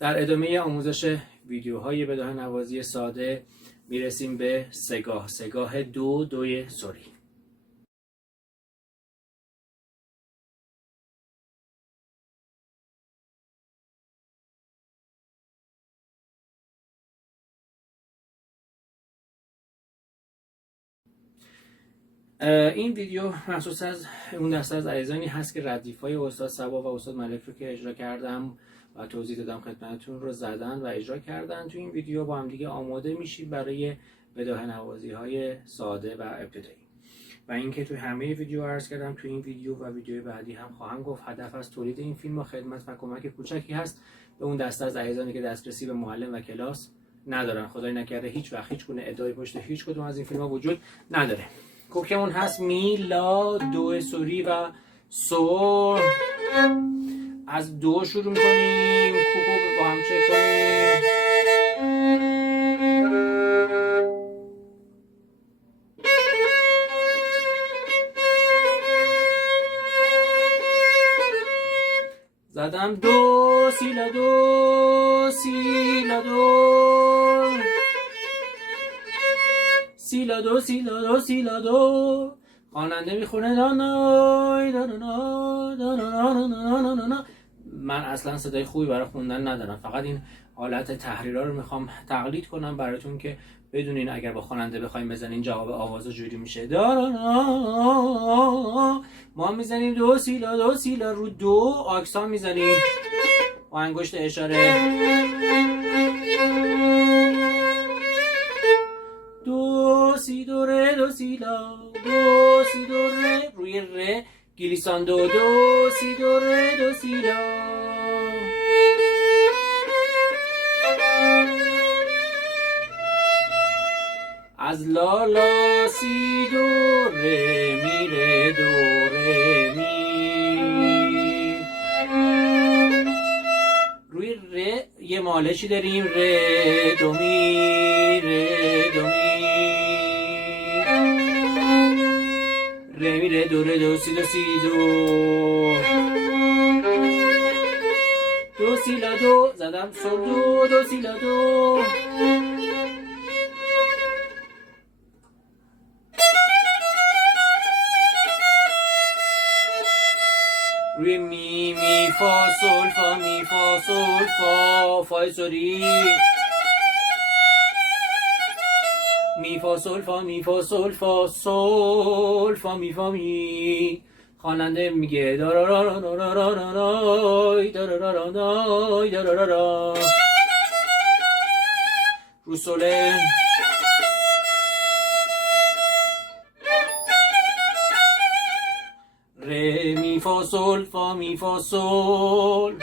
در ادامه آموزش ویدیوهای بداهه نوازی ساده میرسیم به سگاه دوی سری. این ویدیو مخصوص از اون دسته از عزیزانی هست که ردیف‌های استاد صبا و استاد ملک رو که اجرا کردم و توضیح دادم خدمتتون رو زدن و اجرا کردن. تو این ویدیو با هم دیگه آماده میشیم برای بداهه نوازی‌های ساده و ابتدایی. و اینکه تو همه ویدیو عرض کردم، تو این ویدیو و ویدیو بعدی هم خواهم گفت، هدف از تولید این فیلم و خدمت و کمک کوچکی هست به اون دسته از عزیزانی که دسترسی به معلم و کلاس ندارن. خدای نکرده هیچ وقت هیچ گونه ادعای پشت هیچ کدوم از این فیلم‌ها وجود نداره. کوکمون هست می، لا، دو سوری و سول. از دو شروع میکنیم، کوکو با هم چک کنیم. زدم دو سی لا دو سی لا دو سی لا دو سی لا دو سی لا دو. خواننده میخونه دانای دانای دانای. من اصلا صدای خوبی برای خوندن ندارم، فقط این حالت تحریرها رو میخوام تقلید کنم براتون که بدونین اگر با خواننده بخوایم بزنین جواب آواز جوری میشه. ما میزنیم دو سیلا رو دو آکسان میزنیم با انگشت اشاره. دو سی دو ره دو سیلا دو سی دو ره روی ره گلیساندو دو سی دو ره دو سیلا. از لا لا سی دو ره می ره دو ره می. روی ره یه مالشی داریم، ره دو می ره دو می ره می ره دو ره دو سی دو سی دو دو سی لا دو. زدم سول دو دو سی لا دو. روی می می فا سول فا می فا سول فا فای سوری می فا سول فا می فا سول فا سول فا می فا می. خواننده میگه دارارارارارارای دارارارارای دارارارا. رو سوله ره می فا سول فا می فا سول.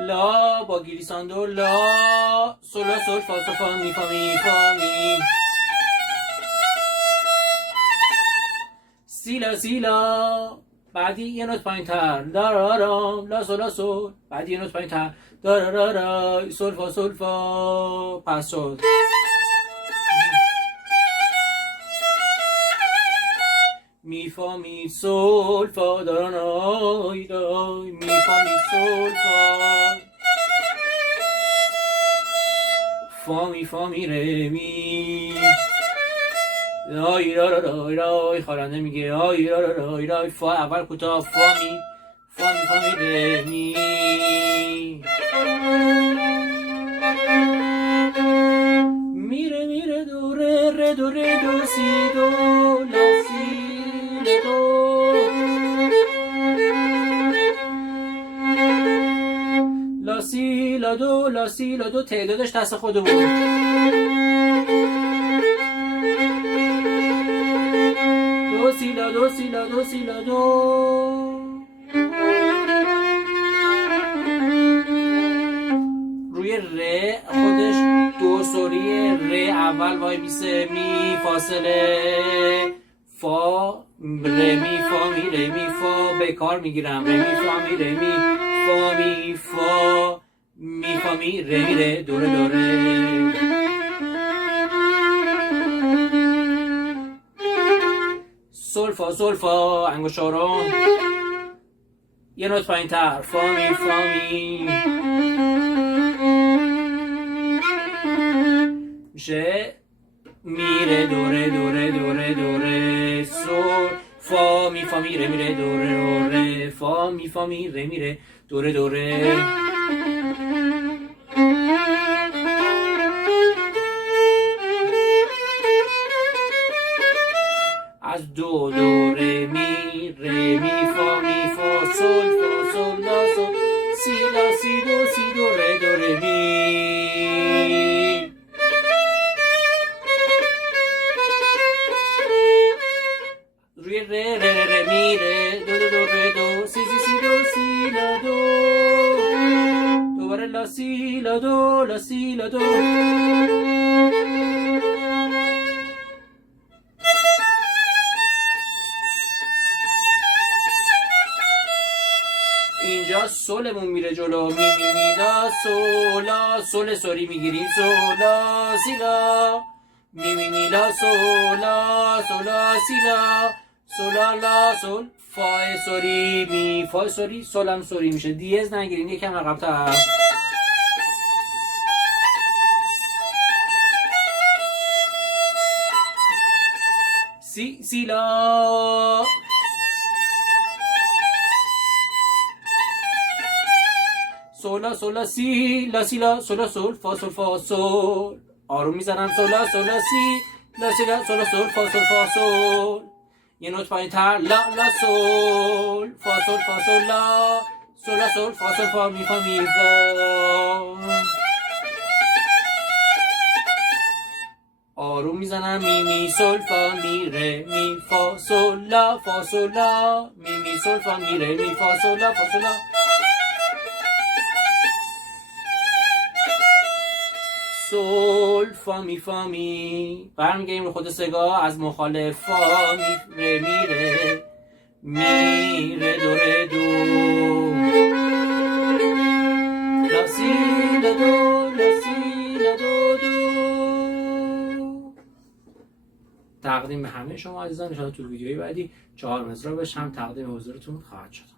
لا با گلیساندو لا سولا سول فا سول فا می فا می فا می. سیلا سیلا بعدی یه نوت پایین تر دارارام لا سولا سول. بعدی یه نوت پایین تر دارارارا سول فا پس شد. می فا می سول فا دارانای دای می فا می سول فا می ره می رای رای. خواننده میگه رای رای فا اول کوتاه فا می ره می. میره دو ره دو ره دو سی دو لا سی دو لا سی لا دو لا سی لا دو. تعدادش دست خودمون. دو سی لا دو سی لا دو سی لا دو. روی ره خودش دو سوری ره اول وای میسه می فاصله فا ره می فا می ره می فا به کار میگیرم. ره می فا می ره می فا می فا می فا می ره می ره دوره دوره. سول فا انگشتارو یه نوت پایین تر، فا می فا می میشه میره دوره دوره دوره دوره سول فا می فا میره میره دوره دوره فا می فا میره میره دوره دوره. از دو دوره می ره می فا سول فا سول لا سول سی لا سی دو ره دو ره می. روی ره ره ره می ره دو دو دو ره دو سی دو سی لا دو دوباره لا سی لا دو لا سی لا دو. اینجا سولمون میره جلو، می می می لا سولا سول سوری میگیریم سولا سیلا می می می لا سولا سولا سیلا سولا لا سول فا سوری می فا سوری سولم سوری میشه. دیز نگیرین، یکم عقب‌تر. سیلا سولا سولا سی لا سی لا سولا سول فا سول آروم میزنم سولا سولا سی لا سی لا سولا سول فا سول. یه نوت پایین تر، لا لا سول فا سول لا سولا سول فا می فا می فا. آروم میزنم می می سول فا می ره می فا سول لا می می سول فا می ره می فا سول لا سول فا می. برمیگردیم به خود سگا از مخالف فا می ره می ره دو ره دو لا سی لا دو لا سی لا دو دو. تقدیم به همه شما عزیزان، ان شاءالله تو ویدیوی بعدی 4 مصرع بشم تقدیم حضورتون خواهد شد.